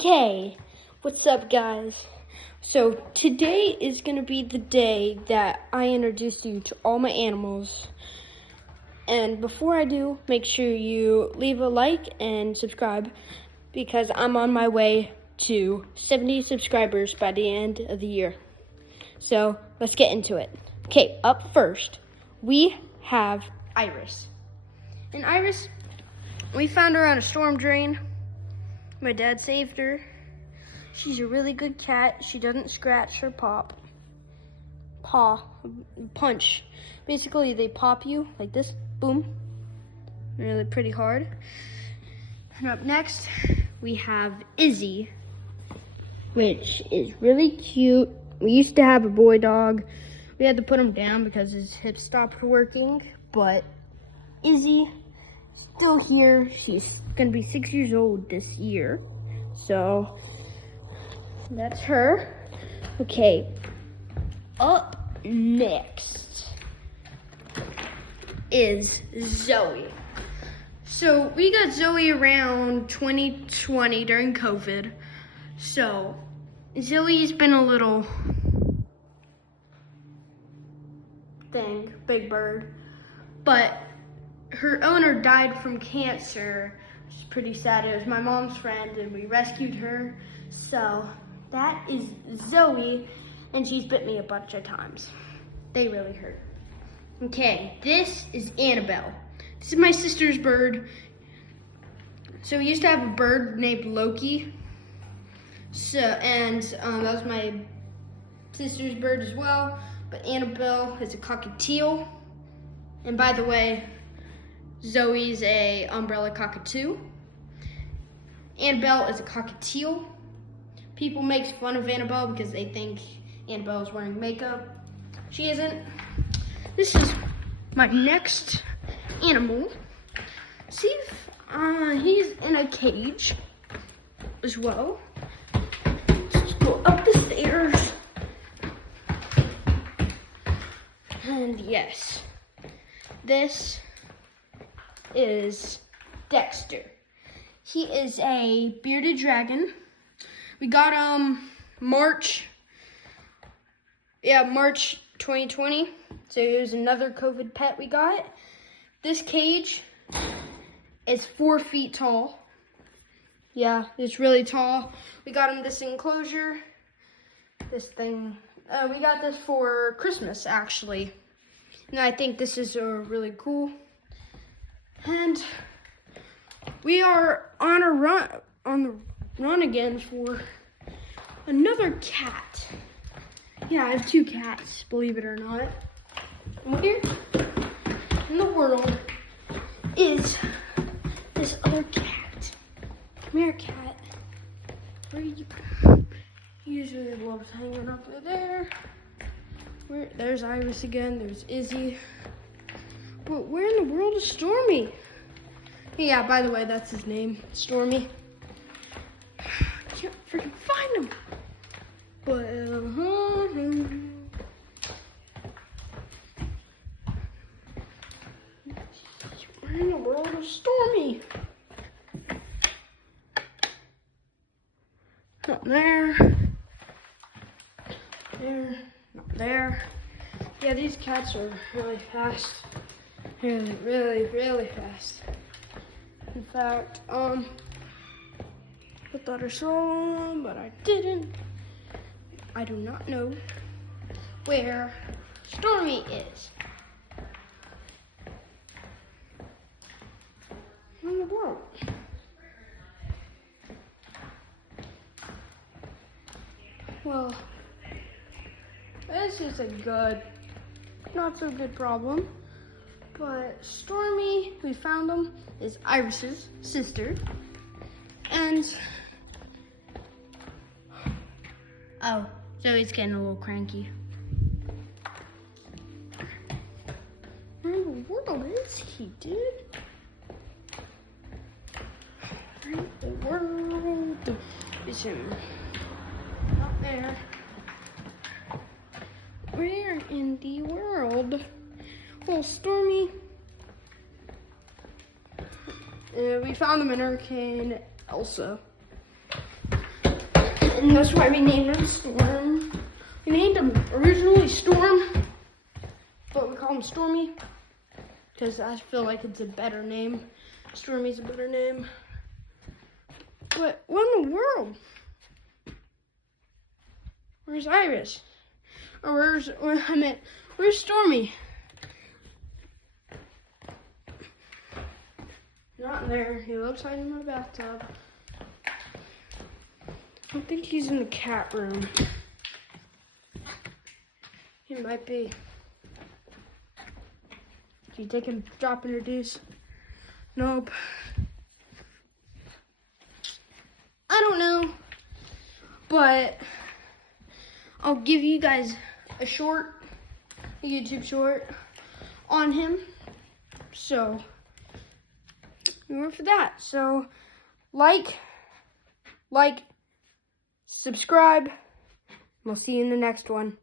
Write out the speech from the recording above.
Okay, what's up guys? So today is gonna be the day that I introduce you to all my animals. And before I do, make sure you leave a like and subscribe because I'm on my way to 70 subscribers by the end of the year. So let's get into it. Okay, up first, we have Iris. And Iris, we found her on a storm drain. My dad saved her. She's a really good cat. She doesn't scratch or punch. Basically, they pop you like this, boom. Really pretty hard. And up next, we have Izzy, which is really cute. We used to have a boy dog. We had to put him down because his hips stopped working, but Izzy still here. She's gonna be 6 years old this year. So that's her. Okay, up next is Zoe. So we got Zoe around 2020 during COVID. So Zoe's been a little thing, big bird, but her owner died from cancer, which is pretty sad. It was my mom's friend and we rescued her. So that is Zoe, and she's bit me a bunch of times. They really hurt. Okay, this is Annabelle. This is my sister's bird. So we used to have a bird named Loki. That was my sister's bird as well. But Annabelle is a cockatiel. And by the way, Zoe's a umbrella cockatoo. Annabelle is a cockatiel. People make fun of Annabelle because they think Annabelle is wearing makeup. She isn't. This is my next animal. See if he's in a cage as well. Let's go up the stairs. And yes, this is Dexter. He is a bearded dragon. We got March 2020. So it was another COVID pet we got. This cage is 4 feet tall. Yeah, it's really tall. We got him this enclosure. This thing, we got this for Christmas actually. And I think this is really cool. And we are on the run again for another cat. Yeah, I have 2 cats, believe it or not. Where in the world is this other cat? Come here, cat. Where are you? He usually loves hanging up there. There's Iris again. There's Izzy. But where in the world is Stormy? Yeah, by the way, that's his name, Stormy. I can't freaking find him. But where in the world is Stormy? Not there. There. Not there. Yeah, these cats are really fast. Really, really fast. In fact, I thought I saw them, but I didn't. I do not know where Stormy is. In the world. Well, this is a good, not so good problem. But Stormy, we found him, is Iris's sister. And, oh, Zoe's getting a little cranky. Where in the world is he, dude? Where in the world is him? Not there. Where in the world? Well, Stormy, we found him in Hurricane Elsa. And that's why we named him Storm. We named him originally Storm, but we call him Stormy because I feel like it's a better name. Stormy's a better name. But what in the world? Where's Iris? Or where's Stormy? Not in there. He looks like in my bathtub. I think he's in the cat room. He might be. Do you take him dropping your deuce? Nope. I don't know. But I'll give you guys a YouTube short on him. So we went for that. So like, subscribe. We'll see you in the next one.